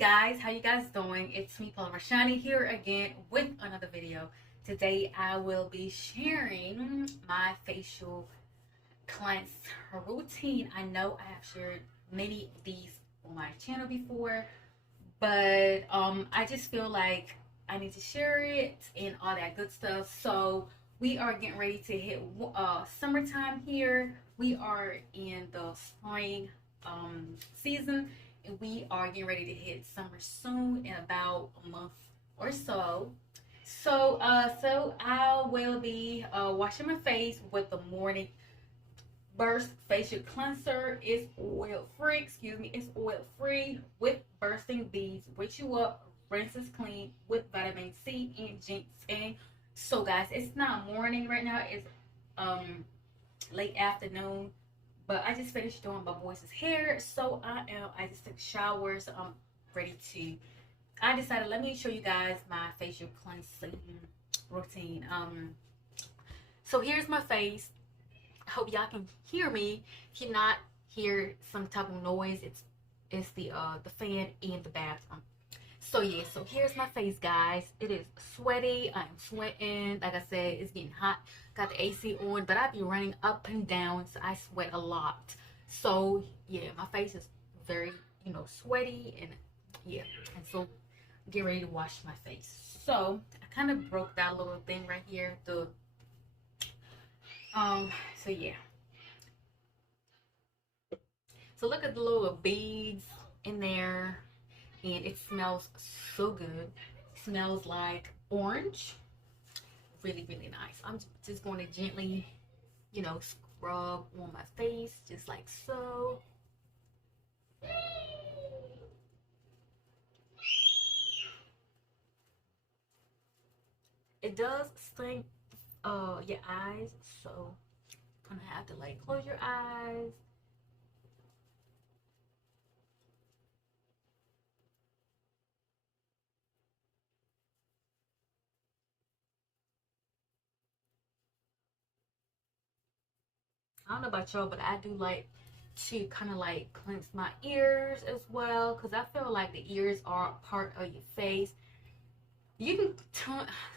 guys, how you guys doing? It's me, Roshani, here again with another video. Today I will be sharing my facial cleanse routine. I know I have shared many of these on my channel before, but I just feel like I need to share it and all that good stuff. So we are getting ready to hit summertime here. We are in the spring season, and we are getting ready to hit summer soon in about a month or so. So I will be washing my face with the Morning Burst Facial Cleanser. It's oil free. Excuse me. It's oil free with bursting beads. Wake you up, rinses clean with vitamin C and ginseng. So guys, it's not morning right now. It's late afternoon. But I just finished doing my boys' hair, so I just took showers, so I'm ready to. I decided, let me show you guys my facial cleansing routine. So here's my face. I hope y'all can hear me. If you're not hear some type of noise, it's the fan in the bathroom. So yeah, so here's my face, guys. It is sweaty. I'm sweating. Like I said, it's getting hot. Got the AC on, but I be running up and down, so I sweat a lot. So yeah, my face is very, sweaty, and yeah, and so get ready to wash my face. So I kind of broke that little thing right here. So yeah. So look at the little beads in there. And it smells so good. It smells like orange. Really, really nice. I'm just going to gently, scrub on my face, just like so. It does sting your eyes, so you're gonna have to close your eyes. I don't know about y'all, but I do like to kind of cleanse my ears as well, because I feel like the ears are part of your face. You can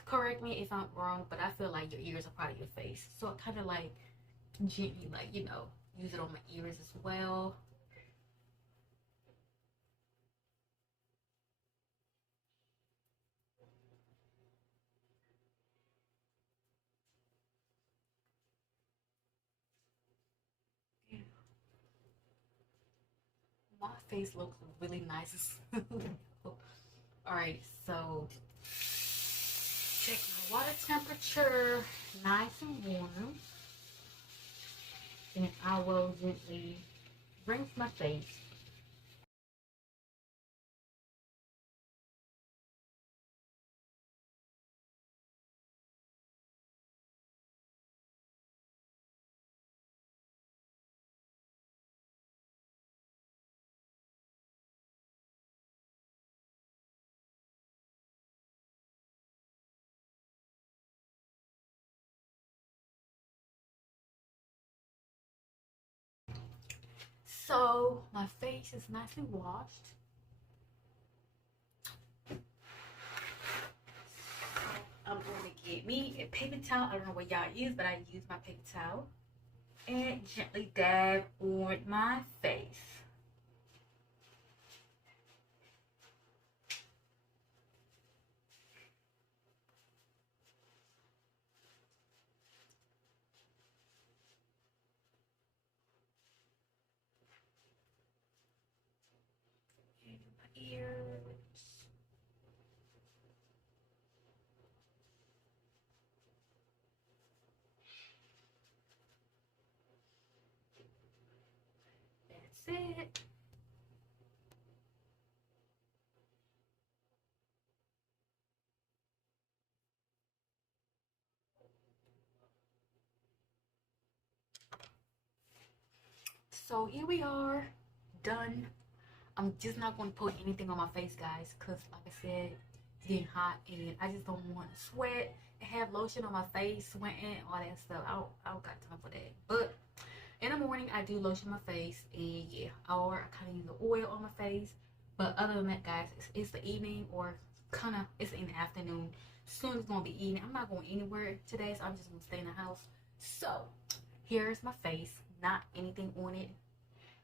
correct me if I'm wrong, but I feel like your ears are part of your face. So I kind of gently use it on my ears as well. My face looks really nice. Alright, so check my water temperature, nice and warm. And I will gently rinse my face. So my face is nicely washed. I'm going to get me a paper towel. I don't know what y'all use, but I use my paper towel. And gently dab on my face. And my ears. That's it. So here we are, done. I'm just not going to put anything on my face, guys, because like I said, it's getting hot and I just don't want to sweat and have lotion on my face, sweating, all that stuff. I don't got time for that. But in the morning, I do lotion my face, and yeah, or I kind of use the oil on my face. But other than that, guys, it's the evening, or kind of it's in the afternoon. Soon it's gonna be evening. I'm not going anywhere today, so I'm just gonna stay in the house. So here's my face, not anything on it,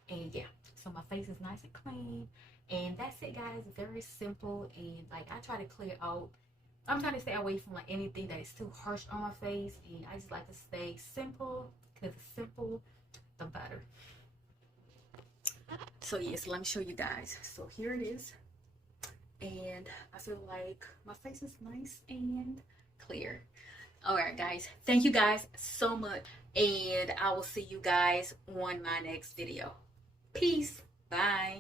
and yeah, so my face is nice and clean, and that's it, guys. Very simple, and like I try to clear out. I'm trying to stay away from like anything that is too harsh on my face, and I just like to stay simple, because it's simple, the better. So yes, let me show you guys. So here it is, and I feel like my face is nice and clear. All right, guys, thank you guys so much, and I will see you guys on my next video. Peace. Bye.